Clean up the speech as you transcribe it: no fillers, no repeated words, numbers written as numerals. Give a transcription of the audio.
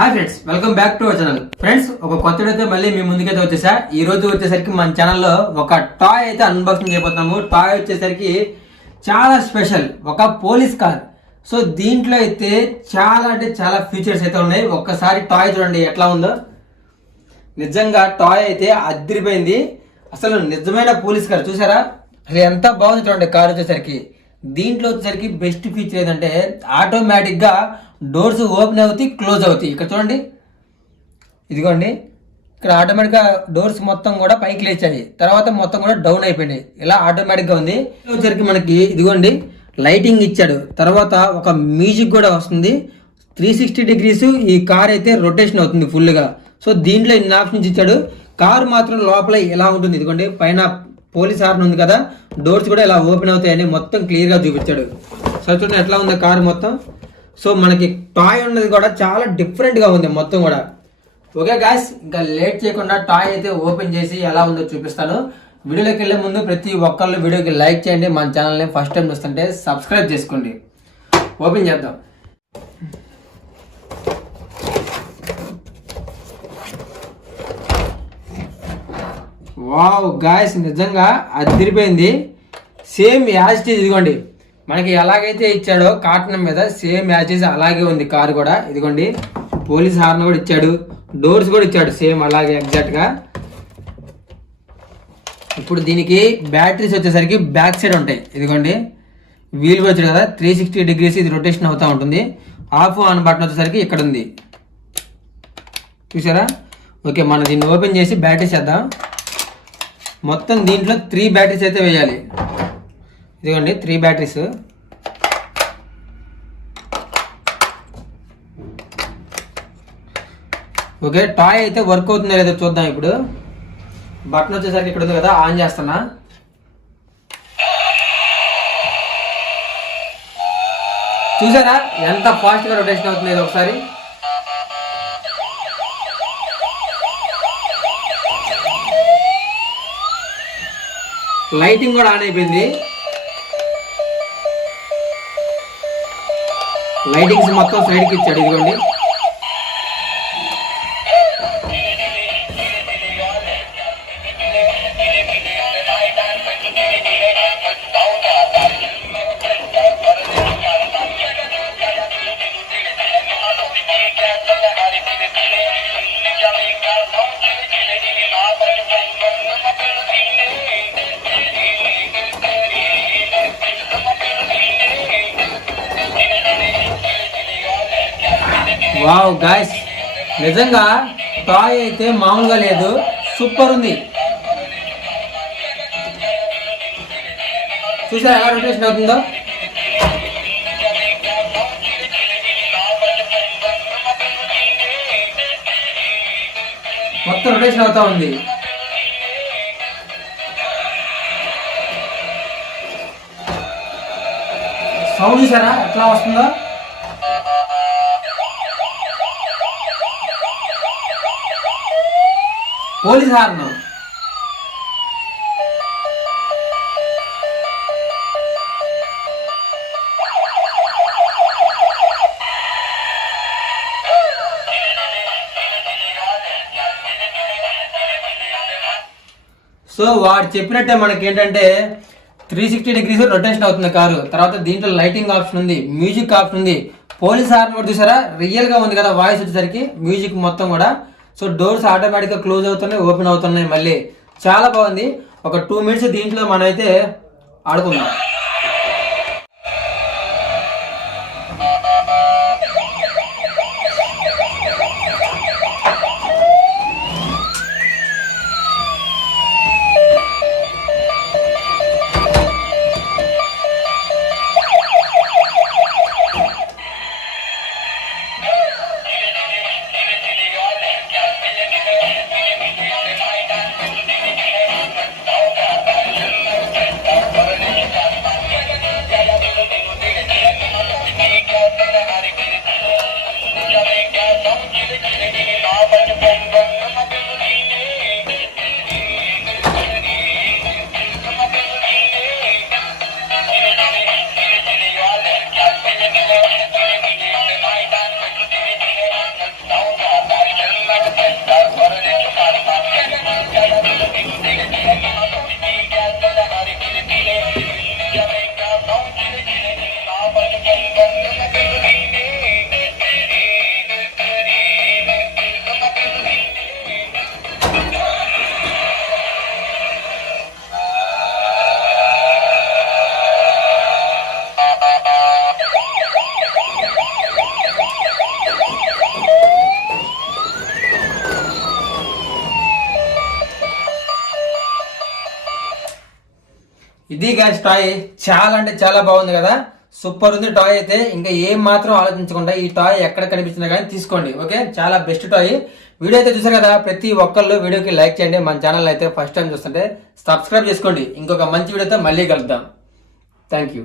Hi friends, welcome back to our channel. Friends, ఒక కొత్త వీడియోతో మళ్ళీ మీ ముందుకైతే వచ్చేసా. ఈ రోజు వచ్చేసరికి మన ఛానల్లో ఒక టాయ్ అయితే అన్బాక్సింగ్ చేయబోతున్నాము. టాయ్ వచ్చేసరికి చాలా స్పెషల్, ఒక పోలీస్ కార్. సో దీంట్లో అయితే చాలా అంటే చాలా ఫీచర్స్ అయితే ఉన్నాయి. ఒక్కసారి టాయ్ చూడండి ఎట్లా ఉందో. నిజంగా టాయ్ అయితే అదిరిపోయింది. అసలు నిజమైన పోలీస్ కార్ చూసారా, అసలు ఎంత బాగుంది చూడండి. కార్ వచ్చేసరికి దీంట్లో వచ్చేసరికి బెస్ట్ ఫీచర్ ఏంటంటే ఆటోమేటిక్ గా డోర్స్ ఓపెన్ అవుతాయి, క్లోజ్ అవుతాయి. ఇక్కడ చూడండి, ఇదిగోండి, ఇక్కడ ఆటోమేటిక్ గా డోర్స్ మొత్తం కూడా పైకి లేచాయి, తర్వాత మొత్తం కూడా డౌన్ అయిపోయినాయి. ఇలా ఆటోమేటిక్ గా ఉంది. వచ్చేసరికి మనకి ఇదిగోండి లైటింగ్ ఇచ్చాడు, తర్వాత ఒక మ్యూజిక్ కూడా వస్తుంది. 360 డిగ్రీస్ ఈ కార్ అయితే రొటేషన్ అవుతుంది ఫుల్ గా. సో దీంట్లో ఇన్ని ఆప్షన్స్ ఇచ్చాడు. కార్ మాత్రం లోపల ఎలా ఉంటుంది, ఇదిగోండి పైన పోలీస్ హార్న్ ఉంది కదా, డోర్స్ కూడా ఇలా ఓపెన్ అవుతాయని మొత్తం క్లియర్ గా చూపించాడు. సో చూడండి ఎట్లా ఉంది కార్ మొత్తం. సో మనకి టాయ్ ఉన్నది కూడా చాలా డిఫరెంట్ గా ఉంది మొత్తం కూడా. ఓకే గాయ్స్, ఇంకా లేట్ చేయకుండా టాయ్ అయితే ఓపెన్ చేసి ఎలా ఉందో చూపిస్తాను. వీడియోలోకి వెళ్ళే ముందు ప్రతి ఒక్కళ్ళు వీడియోకి లైక్ చేయండి. మన ఛానల్ని ఫస్ట్ టైం చూస్తుంటే సబ్స్క్రైబ్ చేసుకోండి. ఓపెన్ చేద్దాం. వావ్ గాయ్స్, నిజంగా అదిరిపోయింది. సేమ్ యాజ్ ఇట్ ఈజ్ ఇదిగోండి, మనకి ఎలాగైతే ఇచ్చాడో కాటన్ మీద సేమ్ యాజ్ ఇట్ ఈజ్ అలాగే ఉంది కారు కూడా. ఇదిగోండి పోలీస్ హార్న్ కూడా ఇచ్చాడు, డోర్స్ కూడా ఇచ్చాడు సేమ్ అలాగే ఎగ్జాక్ట్ గా. ఇప్పుడు దీనికి బ్యాటరీస్ వచ్చేసరికి బ్యాక్ సైడ్ ఉంటాయి. ఇదిగోండి వీల్ కూడా వచ్చాడు కదా, 360 డిగ్రీస్ ఇది రొటేషన్ అవుతూ ఉంటుంది. ఆఫ్ ఆన్ బటన్ వచ్చేసరికి ఇక్కడ ఉంది, చూసారా. ఓకే, మనం దీన్ని ఓపెన్ చేసి బ్యాటరీస్ చేద్దాం. మొత్తం దీంట్లో 3 బ్యాటరీస్ అయితే వేయాలి. ఇదిగోండి 3 బ్యాటరీస్. ఓకే, టాయ్ అయితే వర్క్ అవుతుందో లేదో చూద్దాం. ఇప్పుడు బటన్ వచ్చేసరికి ఇక్కడ ఉంది కదా, ఆన్ చేస్తున్నా. చూసారా ఎంత ఫాస్ట్ గా రొటేషన్ అవుతుంది ఒకసారి. లైటింగ్ కూడా ఆన్ అయిపోయింది. లైటింగ్స్ మొత్తం సైడ్కి ఇచ్చాడు. ఇదిగోండి వావ్ గాయ్స్, నిజంగా టాయ్ అయితే మామూలుగా లేదు, సూపర్ ఉంది. చూసారా ఎలా రొటేషన్ అవుతుందో. మొత్తం రొటేషన్ అవుతా ఉంది. సౌండ్ చూసారా ఎట్లా వస్తుందో. Police horn. సో వాడు చెప్పినట్టే మనకి ఏంటంటే 360 డిగ్రీస్ రొటేషన్ అవుతుంది కారు. తర్వాత దీంట్లో లైటింగ్ ఆప్షన్ ఉంది, మ్యూజిక్ ఆప్షన్ ఉంది, పోలీస్ హార్న్ కూడా చూసారా రియల్ గా ఉంది కదా వాయిస్ వచ్చేసరికి, మ్యూజిక్ మొత్తం కూడా. సో డోర్స్ ఆటోమేటిక్ గా క్లోజ్ అవుతున్నాయి, ఓపెన్ అవుతున్నాయి మళ్ళీ. చాలా బాగుంది. ఒక 2 మినిట్స్ దీంట్లో మనం అయితే ఆడుకుందాం. ఇది గాయస్ టాయ్ చాలా అంటే చాలా బాగుంది కదా, సూపర్ ఉంది టాయ్ అయితే. ఇంకా ఏం మాత్రం ఆలోచించకుండా ఈ టాయ్ ఎక్కడ కనిపించినా కానీ తీసుకోండి. ఓకే, చాలా బెస్ట్ టాయ్. వీడియో అయితే చూసారు కదా, ప్రతి ఒక్కళ్ళు వీడియోకి లైక్ చేయండి. మన ఛానల్ అయితే ఫస్ట్ టైం చూస్తుంటే సబ్స్క్రైబ్ చేసుకోండి. ఇంకొక మంచి వీడియోతో మళ్ళీ కలుద్దాం. Thank you.